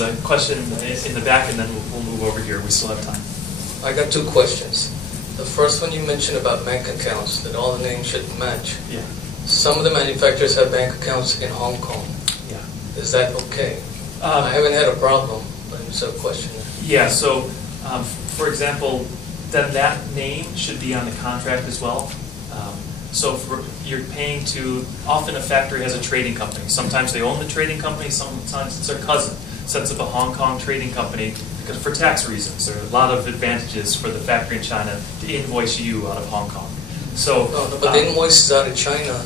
was a question in the back, and then we'll move over here. We still have time. I got two questions. The first one you mentioned about bank accounts, that all the names should match. Yeah. Some of the manufacturers have bank accounts in Hong Kong. Yeah. Is that okay? I haven't had a problem, but it's a question. Yeah, so for example, then that name should be on the contract as well. So you're paying to, often a factory has a trading company. Sometimes they own the trading company, sometimes it's their cousin. Sets up a Hong Kong trading company because for tax reasons. There are a lot of advantages for the factory in China to invoice you out of Hong Kong. So, but the invoice is out of China,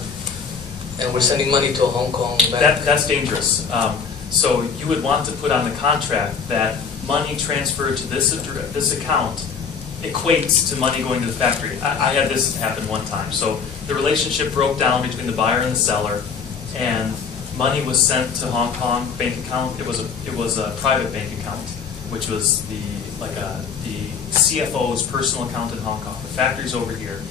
and we're sending money to a Hong Kong bank. That's dangerous. So you would want to put on the contract that money transferred to this account equates to money going to the factory. I had this happen one time. So the relationship broke down between the buyer and the seller, and money was sent to Hong Kong bank account. It was a private bank account, which was the CFO's personal account in Hong Kong. The factory's over here.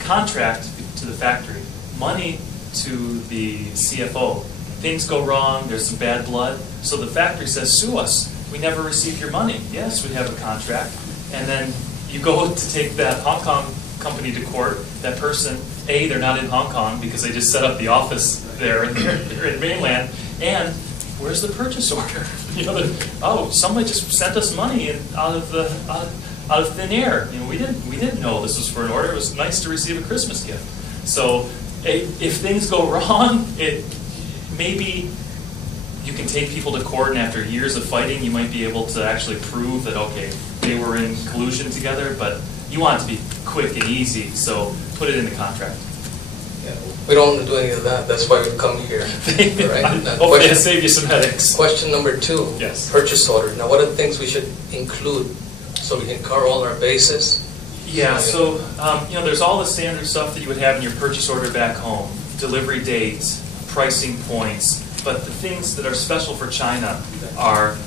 Contract to the factory, money to the CFO. Things go wrong, there's some bad blood. So the factory says, sue us. We never received your money. Yes, we have a contract. And then you go to take that Hong Kong company to court. That person, A, they're not in Hong Kong because they just set up the office there and they're in mainland. And where's the purchase order? You know, oh, somebody just sent us money out of thin air. You know, we didn't know this was for an order. It was nice to receive a Christmas gift. So if things go wrong, maybe you can take people to court, and after years of fighting, you might be able to actually prove that, okay, they were in collusion together, but you want it to be quick and easy, so put it in the contract. Yeah, we don't want to do any of that. That's why we've come here. Right? Hopefully it'll save you some headaches. Question number 2, yes. Purchase order. Now, what are the things we should include so we can cover all our bases? Yeah, so you know, there's all the standard stuff that you would have in your purchase order back home. Delivery date, pricing points, but the things that are special for China are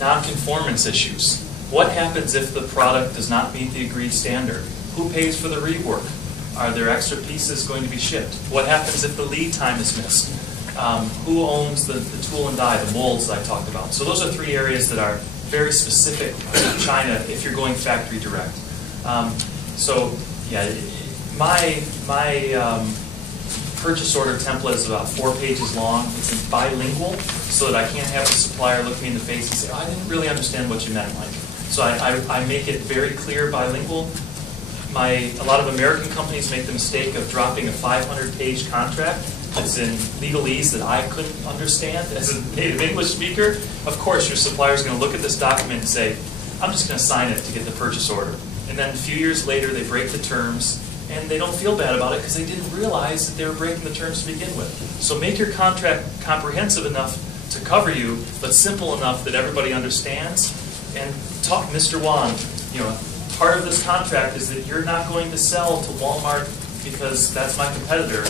non-conformance issues. What happens if the product does not meet the agreed standard? Who pays for the rework? Are there extra pieces going to be shipped? What happens if the lead time is missed? Who owns the tool and die, the molds that I talked about? So those are 3 areas that are very specific to China if you're going factory direct. So yeah, my purchase order template is about 4 pages long. It's in bilingual, so that I can't have the supplier look me in the face and say, oh, I didn't really understand what you meant, Mike. So I make it very clear bilingual. A lot of American companies make the mistake of dropping a 500-page contract that's in legalese that I couldn't understand as a native English speaker. Of course, your supplier is going to look at this document and say, I'm just going to sign it to get the purchase order. And then a few years later, they break the terms, and they don't feel bad about it because they didn't realize that they were breaking the terms to begin with. So make your contract comprehensive enough to cover you, but simple enough that everybody understands. And talk, Mr. Wan, you know, part of this contract is that you're not going to sell to Walmart because that's my competitor.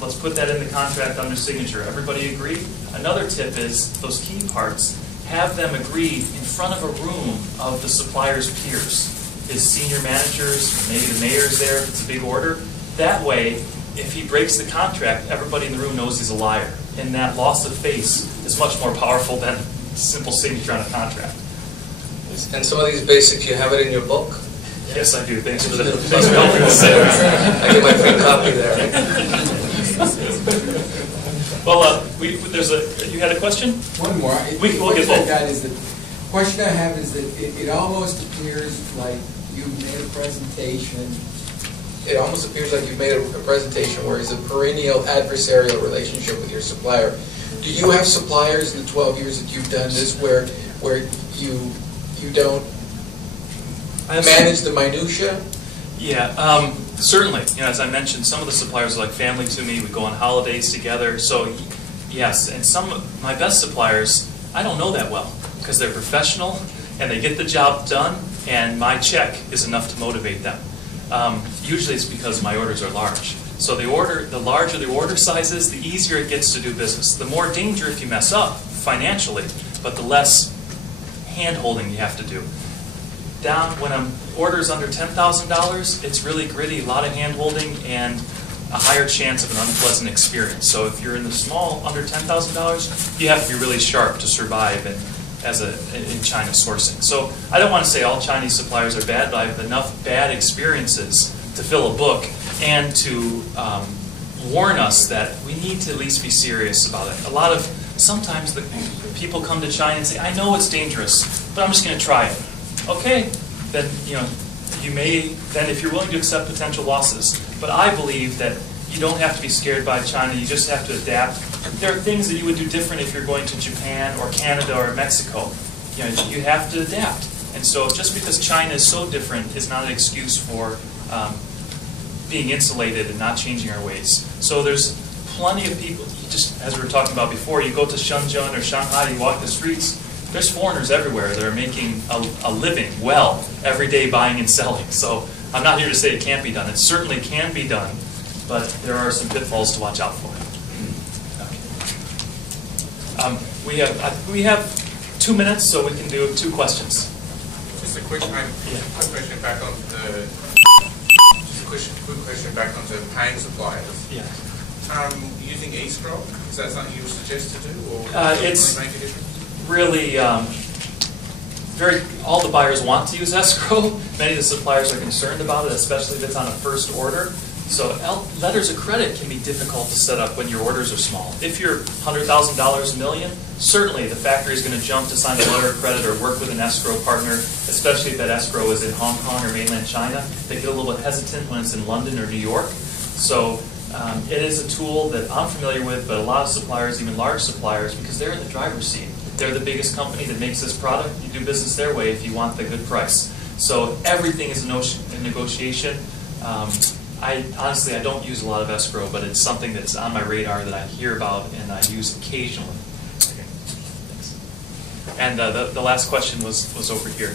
Let's put that in the contract under signature. Everybody agree? Another tip is those key parts, have them agree in front of a room of the supplier's peers. His senior managers, maybe the mayor's there if it's a big order. That way, if he breaks the contract, everybody in the room knows he's a liar. And that loss of face is much more powerful than simple signature on a contract. And some of these basics, you have it in your book? Yes, I do. Thanks for helping us. I get my free copy there. Well, you had a question? One more. We'll get both. The question I have is that it almost appears like you made a presentation. It almost appears like you've made a presentation where it's a perennial adversarial relationship with your supplier. Do you have suppliers in the 12 years that you've done this where you don't manage the minutia? Yeah, certainly. You know, as I mentioned, some of the suppliers are like family to me. We go on holidays together. So, yes, and some of my best suppliers, I don't know that well because they're professional and they get the job done, and my check is enough to motivate them. Usually, it's because my orders are large. So the larger the order size is, the easier it gets to do business. The more danger if you mess up financially, but the less hand-holding you have to do. Down when orders under $10,000, it's really gritty, a lot of hand-holding, and a higher chance of an unpleasant experience. So if you're in the small, under $10,000, you have to be really sharp to survive in China sourcing. So I don't want to say all Chinese suppliers are bad, but I have enough bad experiences to fill a book and to warn us that we need to at least be serious about it. Sometimes the people come to China and say, I know it's dangerous, but I'm just going to try it. Okay, then then if you're willing to accept potential losses. But I believe that you don't have to be scared by China, you just have to adapt. There are things that you would do different if you're going to Japan or Canada or Mexico. You have to adapt. And so just because China is so different is not an excuse for being insulated and not changing our ways. So there's plenty of people, as we were talking about before, you go to Shenzhen or Shanghai, you walk the streets, there's foreigners everywhere that are making a living well every day buying and selling. So I'm not here to say it can't be done. It certainly can be done, but there are some pitfalls to watch out for. Okay. We have 2 minutes, so we can do 2 questions. Just a quick question back on the quick question back onto paying suppliers. Yeah. Using escrow, is that something you would suggest to do, or it's really make a difference? Really, all the buyers want to use escrow. Many of the suppliers are concerned about it, especially if it's on a first order. So letters of credit can be difficult to set up when your orders are small. If you're $100,000 a million, certainly the factory is going to jump to sign a letter of credit or work with an escrow partner, especially if that escrow is in Hong Kong or mainland China. They get a little bit hesitant when it's in London or New York. So it is a tool that I'm familiar with, but a lot of suppliers, even large suppliers, because they're in the driver's seat. They're the biggest company that makes this product. You do business their way if you want the good price. So everything is a negotiation. Honestly, I don't use a lot of escrow, but it's something that's on my radar that I hear about and I use occasionally. Okay. Thanks. And the last question was over here.